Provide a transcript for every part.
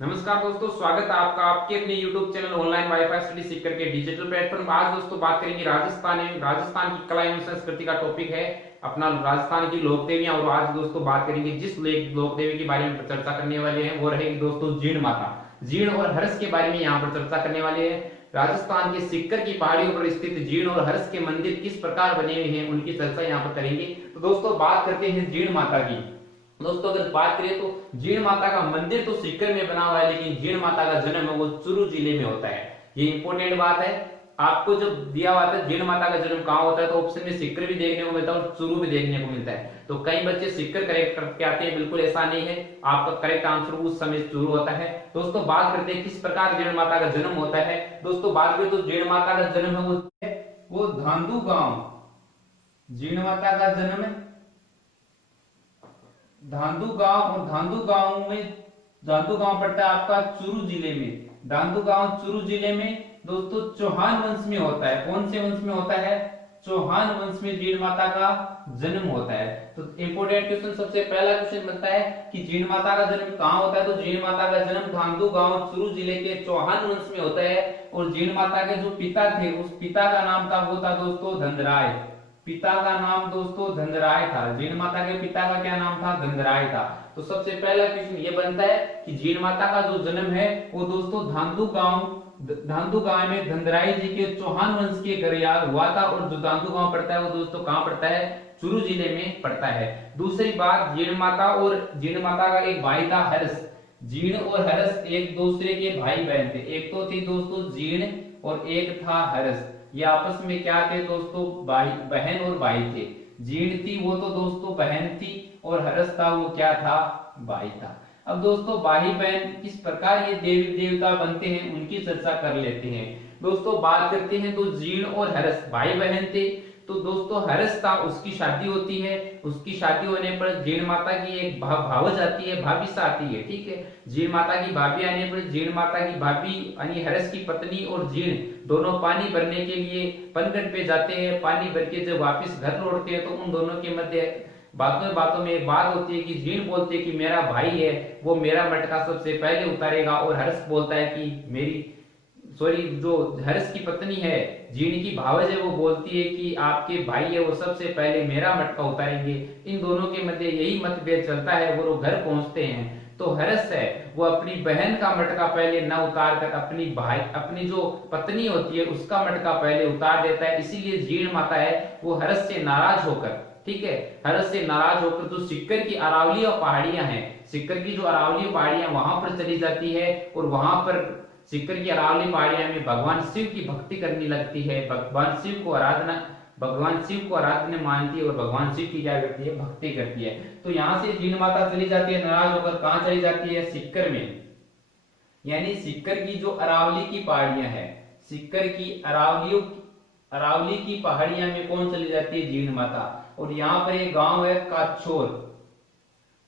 नमस्कार दोस्तों, स्वागत है आपका आपके अपने YouTube channel online wifi study सीखकर के डिजिटल प्लेटफॉर्म। आज दोस्तों बात करेंगे राजस्थान की कला एवं संस्कृति का टॉपिक है अपना राजस्थान की लोक देवियां। और आज दोस्तों बात करेंगे जिस लोक देवी के बारे में चर्चा करने वाले हैं वो रहेगी दोस्तों जीण माता। जीण और हर्ष के बारे में यहाँ पर चर्चा करने वाले हैं। राजस्थान के सिक्कर की पहाड़ियों पर स्थित जीण और हर्ष के मंदिर किस प्रकार बने हुए हैं उनकी चर्चा यहाँ पर करेंगे। तो दोस्तों बात करते हैं जीण माता की। दोस्तों अगर बात करें तो जीण माता का मंदिर तो सीकर में बना हुआ है, लेकिन जीण माता का जन्म है वो चूरू जिले में होता है। ये इंपॉर्टेंट बात है। आपको जब दिया हुआ था जीण माता का जन्म कहाँ होता है तो ऑप्शन में सीकर भी देखने को मिलता है और चूरू भी देखने को मिलता है। तो कई बच्चे सीकर करेक्ट करके आते हैं, बिल्कुल ऐसा नहीं है। आपका करेक्ट आंसर उस समय चूरू होता है। दोस्तों बात करते हैं किस प्रकार जीण माता का जन्म होता है। दोस्तों बात करें तो जीण माता का जन्म है वो धांधु गांव। जीण माता का जन्म है धांधु गांव, और धांधु गांव पड़ता है आपका चूरू जिले में। धांधु गांव चूरू जिले में दोस्तों चौहान वंश में होता है। कौन से वंश में होता है? चौहान वंश में जीण माता का जन्म होता है। तो इंपोर्टेंट क्वेश्चन, सबसे पहला क्वेश्चन बनता है कि जीण माता का जन्म कहाँ होता है। तो जीण माता का जन्म धांधु गांव चूरू जिले के चौहान वंश में होता है। और जीण माता के जो पिता थे उस पिता का नाम था वो था दोस्तों धनराय। पिता का नाम दोस्तों धनराय था। जीण माता के पिता का क्या नाम था? धनराय था। तो सबसे पहला क्वेश्चन ये बनता है कि जीण माता का जो जन्म है वो दोस्तों धांधु गांव में धनराय जी के चौहान वंश के घर हुआ था। और जो धांधु गांव पड़ता है वो दोस्तों कहाँ पड़ता है? चूरू जिले में पड़ता है। दूसरी बात, जीण माता का एक भाई था हर्ष। जीण और हर्ष एक दूसरे के भाई बहन थे। एक तो थी दोस्तों जीण और एक था हर्ष। ये आपस में क्या थे दोस्तों? भाई बहन और भाई थे। जीण थी वो तो दोस्तों बहन थी, और हर्ष था वो क्या था? भाई था। अब दोस्तों भाई बहन किस प्रकार ये देवी देवता बनते हैं उनकी चर्चा कर लेते हैं। दोस्तों बात करते हैं तो जीण और हर्ष भाई बहन थे। तो दोस्तों हर्ष था, उसकी शादी होती है। उसकी शादी होने पर जीण माता की एक भावज आती है, भाभी सा आती है। ठीक है, जीण माता की भाभी आने पर जीण माता की भाभी यानी हर्ष की पत्नी और जीण दोनों पानी भरने के लिए पनघट पे जाते हैं। पानी भर के जब वापस घर लौटते हैं तो उन दोनों के मध्य बातों बातों में एक बात होती है कि जीण बोलती है कि मेरा भाई है वो मेरा मटका सबसे पहले उतारेगा। और हर्ष बोलता है कि जो हर्ष की पत्नी है, जीण की भावज है, वो बोलती है कि आपके भाई है वो सबसे पहले मेरा मटका उतारेंगे। इन दोनों के मध्य यही मतभेद चलता है। वो लोग घर पहुंचते हैं तो हर्ष है वो अपनी बहन का मटका पहले न उतार कर अपनी जो पत्नी होती है उसका मटका पहले उतार देता है। इसीलिए जीण माता है वो हर्ष से नाराज होकर, ठीक है, हर्ष से नाराज होकर जो सिक्कर की अरावली और पहाड़ियां हैं, सिक्कर की जो अरावली पहाड़ियां वहां पर चली जाती है। और वहां पर सिक्कर की अरावली पहाड़ियां में भगवान शिव की भक्ति करने लगती है। भगवान शिव को आराधना मानती है और भगवान शिव की क्या करती है? भक्ति करती है। तो यहाँ से जीण माता चली जाती है नाराज होकर। कहाँ चली जाती है? सिक्कर में। यानी सिक्कर की जो अरावली की पहाड़ियां है, सिक्कर की अरावली की पहाड़ियां में कौन चली जाती है? जीण माता। और यहाँ पर एक गांव है काछोर।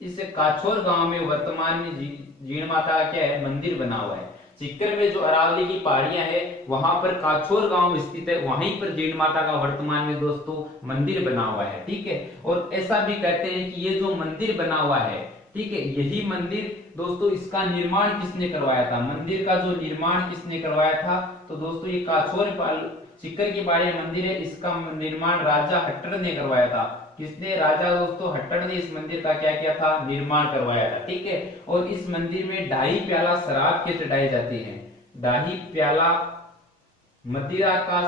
इस काछोर गांव में वर्तमान में जीण माता का क्या है? मंदिर बना हुआ है। सिक्कर में जो अरावली की पहाड़ियां है वहां पर काछोर गांव स्थित है, वहीं पर जीण माता का वर्तमान में दोस्तों मंदिर बना हुआ है। ठीक है, और ऐसा भी कहते हैं कि ये जो मंदिर बना हुआ है, ठीक है, यही मंदिर दोस्तों इसका निर्माण किसने करवाया था? मंदिर का जो निर्माण किसने करवाया था? तो दोस्तों ये काछोर सिक्कर की पहाड़ी मंदिर है, इसका निर्माण राजा हट्टड़ ने करवाया था। किसने? राजा दोस्तों हट्टड़ ने इस मंदिर का क्या किया था? निर्माण करवाया था। ठीक है, और इस मंदिर में 2.5 प्याला शराब के चढ़ाए जाते हैं। 2.5 प्याला मदिरा का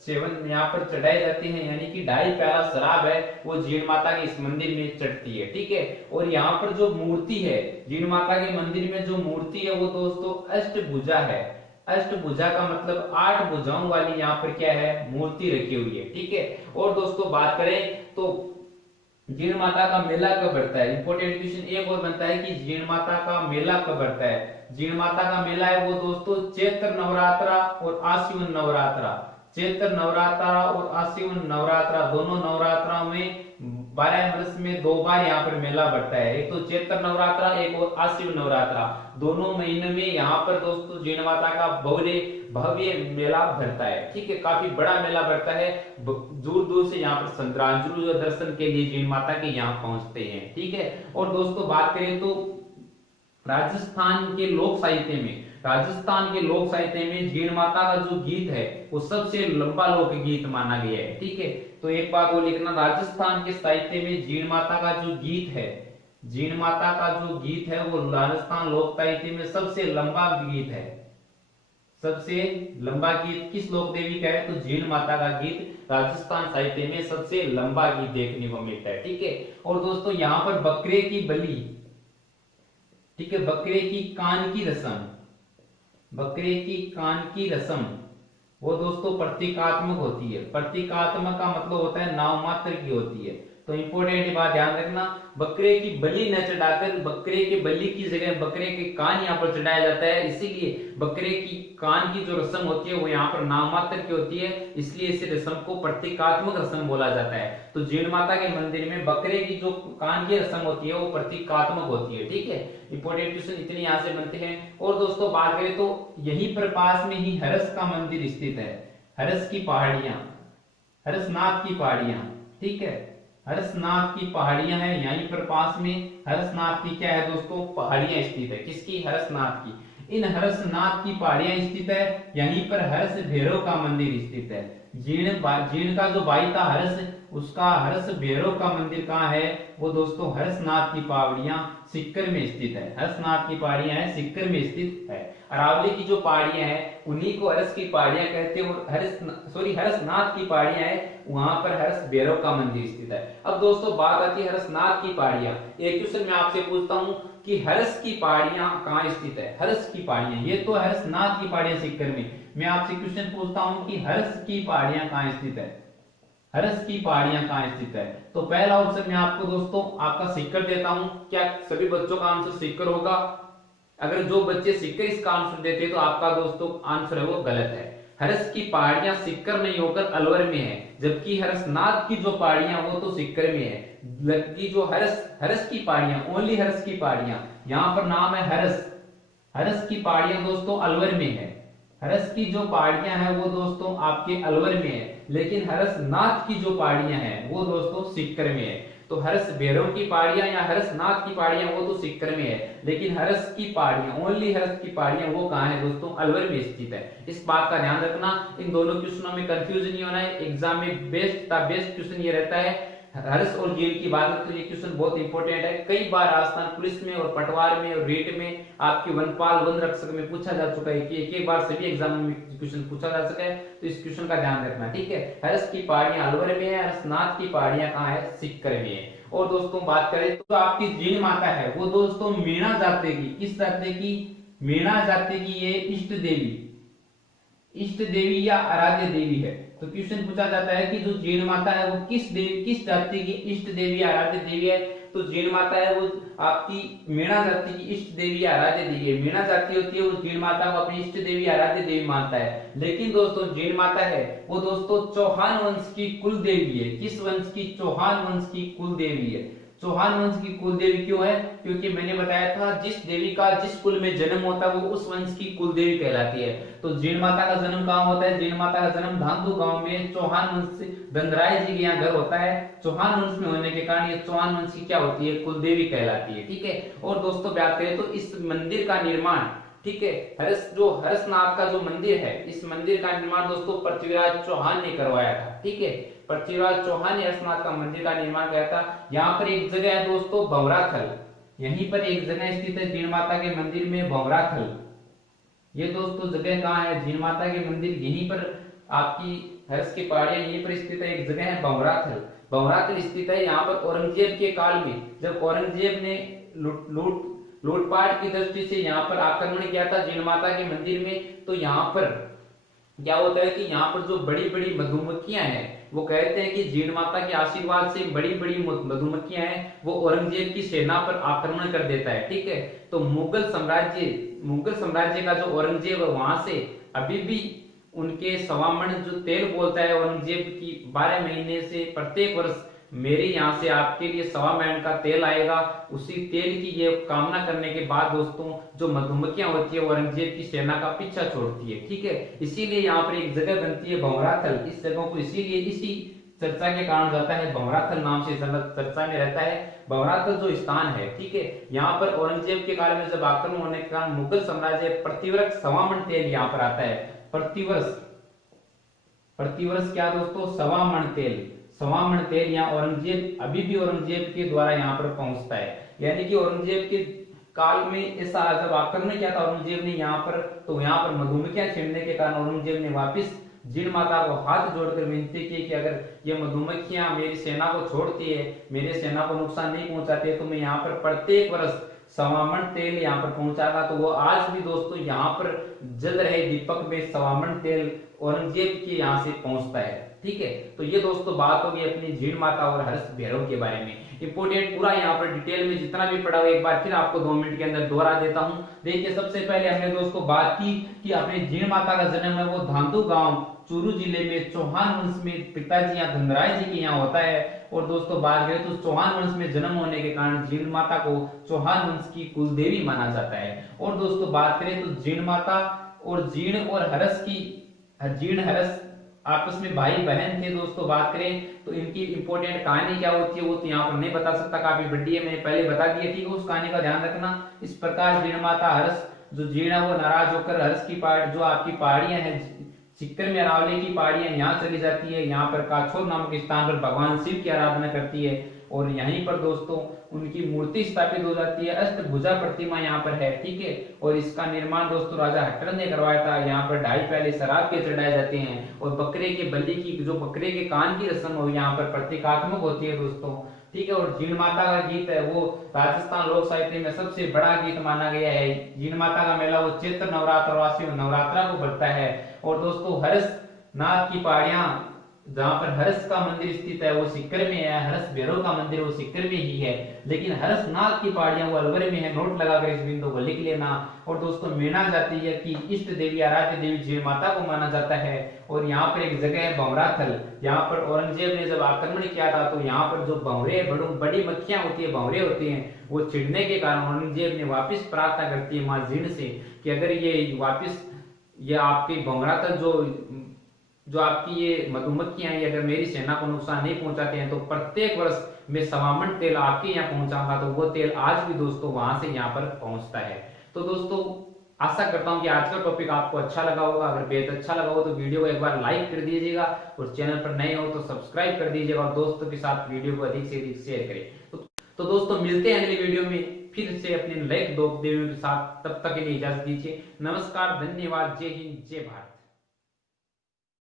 सेवन यहाँ पर चढ़ाए जाते हैं। यानी कि 2.5 प्याला शराब है वो जीण माता के इस मंदिर में चढ़ती है। ठीक है, और यहाँ पर जो मूर्ति है जीण माता के मंदिर में, जो मूर्ति है वो दोस्तों अष्टभुजा है। अष्टभुजा का मतलब 8 भुजाओं वाली यहाँ पर क्या है? मूर्ति रखी हुई है। ठीक है, और दोस्तों बात करें तो जीण माता का मेला कब बढ़ता है? इंपोर्टेंट क्वेश्चन एक और बनता है कि जीण माता का मेला कब बढ़ता है? जीण माता का मेला है वो दोस्तों चैत्र नवरात्रा और आश्विन नवरात्रा। चैत्र नवरात्रा और आश्विन नवरात्रा दोनों नवरात्रा में 12 वर्ष में 2 बार यहाँ पर मेला बढ़ता है। एक तो चैत्र नवरात्रा, एक और आश्विन नवरात्रा। दोनों महीने में यहाँ पर दोस्तों जीण माता का भव्य मेला भरता है। ठीक है, काफी बड़ा मेला भरता है। दूर दूर से यहाँ पर श्रद्धांजलि दर्शन के लिए जीण माता के यहाँ पहुंचते हैं। ठीक है, और दोस्तों बात करें तो राजस्थान के लोक साहित्य में, राजस्थान के लोक साहित्य में जीण माता का जो गीत है वो सबसे लंबा लोकगीत माना गया है। ठीक है, तो एक बात वो लिखना, राजस्थान के साहित्य में जीण माता का जो गीत है, जीण माता का जो गीत है वो राजस्थान लोक साहित्य में सबसे लंबा गीत है। सबसे लंबा गीत किस लोक देवी का है? तो जीण माता का गीत राजस्थान साहित्य में सबसे लंबा गीत देखने को मिलता है। ठीक है, और दोस्तों यहाँ पर बकरे की बलि, ठीक है, बकरे की कान की रस्म, बकरे की कान की रस्म वो दोस्तों प्रतीकात्मक होती है। प्रतीकात्मक का मतलब होता है नाम मात्र की होती है। तो इंपॉर्टेंट बात ध्यान रखना, बकरे की बलि न चढ़ाकर बकरे के बलि की जगह बकरे के कान यहाँ पर चढ़ाया जाता है, इसीलिए बकरे की कान की जो रस्म होती है वो यहाँ पर नाम मात्र की होती है, इसलिए इस रस्म को प्रतीकात्मक रस्म बोला जाता है। तो जीण माता के मंदिर में बकरे की जो कान की रस्म होती है वो प्रतीकात्मक होती है। ठीक है, इंपॉर्टेंट क्वेश्चन इतने यहाँ से बनते हैं। और दोस्तों बात करें तो यही पर पास में ही हरस का मंदिर स्थित है, हरस की पहाड़ियां, हरसनाथ की पहाड़ियां। ठीक है, हरसनाथ की पहाड़ियां हैं यहीं पर पास में, हरसनाथ की क्या है दोस्तों? पहाड़ियां स्थित है। किसकी? हरसनाथ की। इन हरसनाथ की पहाड़ियां स्थित है, यहीं पर हर्ष भैरव का मंदिर स्थित है। जीण का जो भाई था हर्ष, उसका हर्ष भैरव का मंदिर कहाँ है? वो दोस्तों हरसनाथ की पहाड़ियां सिक्कर में स्थित है। हरसनाथ की पहाड़ियां है सिक्कर में स्थित है। अरावली की जो पहाड़ियां हैं उन्हीं को हर्ष की पहाड़ियां कहते हैं, और हरसनाथ की पहाड़ियां है वहां पर हर्ष भैरव का मंदिर स्थित है। अब दोस्तों बात आती है हरसनाथ की पहाड़ियां। एक क्वेश्चन मैं आपसे पूछता हूं कि हर्ष की पहाड़ियां कहाँ स्थित है? हर्ष की पहाड़ियां, ये तो हरसनाथ की पहाड़ियां सिक्कर में। मैं आपसे क्वेश्चन पूछता हूं कि हर्ष की पहाड़ियां कहाँ स्थित है? हर्ष की पहाड़ियां कहाँ स्थित है? तो पहला ऑप्शन मैं आपको दोस्तों आपका सिक्कर देता हूं। क्या सभी बच्चों का आंसर सिक्कर होगा? अगर जो बच्चे सिक्कर इसका आंसर देते तो आपका दोस्तों आंसर है वो गलत है। हर्ष की पहाड़ियां सिक्कर नहीं होकर अलवर में है, जबकि हरसनाथ की जो पहाड़ियां वो तो सिक्कर में है। जबकि जो हर्ष की पहाड़ियां, ओनली हर्ष की पहाड़ियां, यहाँ पर नाम है हर्ष, हर्ष की पहाड़ियां दोस्तों अलवर में है। हर्ष की जो पहाड़ियां हैं वो दोस्तों आपके अलवर में है, लेकिन हरसनाथ की जो पहाड़ियां हैं वो दोस्तों सिक्कर में है। तो हर्ष भैरव की पहाड़ियां या हरसनाथ की पहाड़ियां वो तो सिक्कर में है, लेकिन हर्ष की पहाड़ियां, ओनली हर्ष की पहाड़ियां वो कहाँ है दोस्तों? अलवर में स्थित है। इस बात का ध्यान रखना, इन दोनों क्वेश्चनों में कंफ्यूजन नहीं होना है। एग्जाम में बेस्ट क्वेश्चन ये रहता है हर्ष और जीण की बात करते तो ये क्वेश्चन बहुत इंपॉर्टेंट है। कई बार राजस्थान पुलिस में और पटवार में और रेट में आपके वनपाल वन रक्षक में पूछा जा चुका है कि एक बार सभी एग्जाम में क्वेश्चन पूछा जा सका है, तो इस क्वेश्चन का ध्यान रखना। ठीक है, हर्ष की पहाड़ियां अलवर में है, हरसनाथ की पहाड़ियां कहाँ है? सिक्कर में है। और दोस्तों बात करें तो आपकी जीण माता है वो दोस्तों मीणा जाति की, किस जाति की? मीणा जाति की ये इष्ट देवी या आराध्य देवी है। तो क्वेश्चन पूछा जाता है कि जो जीण माता है वो किस जाति की इष्ट देवी आराध्य देवी है? तो जीण माता है वो आपकी मीणा जाति की इष्ट देवी आराध्य देवी है। मीणा जाति होती है वो जीण माता को अपनी इष्ट देवी आराध्य देवी मानता है। लेकिन दोस्तों जीण माता है वो दोस्तों चौहान वंश की कुल देवी है। किस वंश की? चौहान वंश की कुल देवी है। चौहान वंश की कुल देवी क्यों है? क्योंकि मैंने बताया था जिस देवी का जिस कुल में जन्म होता है वो उस वंश की कुल देवी कहलाती है। तो जीण माता का जन्म कहाँ होता है? जीण माता का जन्म धांधु गांव में चौहान वंश से धनराय जी के यहाँ घर होता है। चौहान वंश में होने के कारण ये चौहान वंश की क्या होती है? कुल देवी कहलाती है। ठीक है, और दोस्तों बात करें तो इस मंदिर का निर्माण, ठीक है, हरसनाथ का जो मंदिर है, इस मंदिर का निर्माण दोस्तों पृथ्वीराज चौहान ने करवाया था। ठीक है, पृथ्वीराज चौहान ने हरसनाथ का मंदिर का निर्माण किया था। यहाँ पर एक जगह है दोस्तों भंवराथल, यहीं पर एक जगह स्थित है जीण माता के मंदिर में भंवराथल। ये दोस्तों जगह कहाँ है? जीण माता के मंदिर यहीं पर आपकी हर्ष की पहाड़ियां यहीं पर स्थित है। एक जगह है भंवराथल, भंवराथल स्थित है। यहाँ पर औरंगजेब के काल में जब औरंगजेब ने लूटपाट की दृष्टि से यहाँ पर आक्रमण किया था जीण माता के मंदिर में, तो यहाँ पर क्या होता है कि यहाँ पर जो बड़ी बड़ी मधुमक्खियां हैं वो कहते हैं कि जीण माता के आशीर्वाद से बड़ी बड़ी मधुमक्खियां हैं वो औरंगजेब की सेना पर आक्रमण कर देता है। ठीक है, तो मुगल साम्राज्य का जो औरंगजेब है वहां से अभी भी उनके सवामण जो तेल बोलता है औरंगजेब की 12 महीने से प्रत्येक वर्ष मेरे यहाँ से आपके लिए 1.25 मण का तेल आएगा। उसी तेल की ये कामना करने के बाद दोस्तों जो मधुमक्खियां होती है औरंगजेब की सेना का पीछा छोड़ती है। ठीक है, इसीलिए यहाँ पर एक जगह बनती है भंवराथल। इस जगह को इसीलिए इसी चर्चा के कारण जाता है, भंवराथल नाम से चर्चा में रहता है। भंवराथल जो स्थान है, ठीक है, यहाँ पर औरंगजेब के काल में जब आक्रमण होने के कारण मुगल साम्राज्य प्रतिवर्ष सवामन तेल यहाँ पर आता है। प्रतिवर्ष क्या दोस्तों, सवामन तेल यहाँ औरंगजेब, अभी भी औरंगजेब के द्वारा यहाँ पर पहुंचता है। यानी कि औरंगजेब के काल में ऐसा जब आक्रमण किया था औरंगजेब ने यहाँ पर, तो यहाँ पर मधुमक्खियां छेड़ने के कारण औरंगजेब ने वापिस जिन माता को हाथ जोड़कर विनती की कि अगर ये मधुमक्खियां मेरी सेना को छोड़ती है, मेरे सेना को नुकसान नहीं पहुंचाती है, तो मैं यहाँ पर प्रत्येक वर्ष सवामन तेल यहाँ पर पहुंचागा। तो वो आज भी दोस्तों यहाँ पर जल रहे दीपक में सवामन तेल औरंगजेब के यहाँ से पहुंचता है। ठीक है, तो ये दोस्तों बात होगी अपनी जीण माता और हर्ष भैरव के बारे में। इंपोर्टेंट पूरा यहाँ पर डिटेल में जितना भी पढ़ा हुआ एक बार फिर आपको 2 मिनट के अंदर दोहरा देता हूँ। देखिए, सबसे पहले हमने दोस्तों बात की कि अपने जीण माता का जन्म है वो धांधु गांव चूरू जिले में चौहान वंश में पिताजी यहाँ धनराय जी के यहाँ होता है। और दोस्तों बात करें तो चौहान वंश में जन्म होने के कारण जीण माता को चौहान वंश की कुलदेवी माना जाता है। और दोस्तों बात करें तो जीण माता और जीण और हरस की, जीण हरस आपस में भाई बहन थे। दोस्तों बात करें तो इनकी इंपॉर्टेंट कहानी क्या होती है वो तो यहाँ पर नहीं बता सकता, काफी बड़ी है, मैंने पहले बता दिया, ठीक है, उस कहानी का ध्यान रखना। इस प्रकार जीण माता हरस, जो जीण है वो नाराज होकर हरस की पहाड़, जो आपकी पहाड़ियां हैं सिक्कर में अरावली की पहाड़ियां, यहाँ चली जाती है। यहाँ पर काछोर नामक स्थान पर भगवान शिव की आराधना करती है और यहीं पर दोस्तों उनकी मूर्ति स्थापित हो जाती है। अष्टभुजा प्रतिमा यहाँ पर है, ठीक है, और इसका निर्माण दोस्तों राजा हट्टर ने करवाया था। यहाँ पर 2.5 प्याले शराब के चढ़ाए जाते हैं और बकरे के बलि की, जो बकरे के कान की रस्म हो यहाँ पर प्रतीकात्मक होती है दोस्तों, ठीक है। और जीण माता का गीत है वो राजस्थान लोक साहित्य में सबसे बड़ा गीत माना गया है। जीण माता का मेला वो चैत्र नवरात्रवासी नवरात्रा को बढ़ता है। और दोस्तों हर्ष नाथ की पहाड़ियां, जहां पर हर्ष का मंदिर स्थित है वो सिक्कर में है, हर्ष भैरव का मंदिर वो सिक्कर में ही है, लेकिन हर्ष नाथ की पहाड़ियां वो अलवर में है। नोट लगाकर इस बिंदु को लिख लेना। और दोस्तों माना जाती है कि इष्ट देवी, आराध्य देवी जीण माता को माना जाता है। और यहाँ पर एक जगह है भंवराथल, यहाँ पर औरंगजेब ने जब आक्रमण किया था तो यहाँ पर जो भंवरे बड़ी मक्खियां होती है, भंवरे होते हैं, वो चिढ़ने के कारण औरंगजेब ने वापिस प्रार्थना करती है माँ जीण से कि अगर ये वापिस ये आपकी भंवराथल जो आपकी ये मधुमक्खियां हैं, अगर मेरी सेना को नुकसान नहीं पहुंचाते हैं तो प्रत्येक वर्ष मैं सवामन तेल आपके यहाँ पहुंचाऊंगा। तो वो तेल आज भी दोस्तों वहां से यहाँ पर पहुंचता है। तो दोस्तों आशा करता हूं कि आज का टॉपिक आपको अच्छा लगा होगा। अगर बेहद अच्छा लगा हो तो वीडियो को एक बार लाइक कर दीजिएगा और चैनल पर नए हो तो सब्सक्राइब कर दीजिएगा और दोस्तों के साथ वीडियो को अधिक से अधिक शेयर करें। तो दोस्तों मिलते हैं अगली वीडियो में फिर से अपने नए दो वीडियो के साथ। तब तक के लिए इजाजत दीजिए। नमस्कार, धन्यवाद, जय हिंद, जय भारत।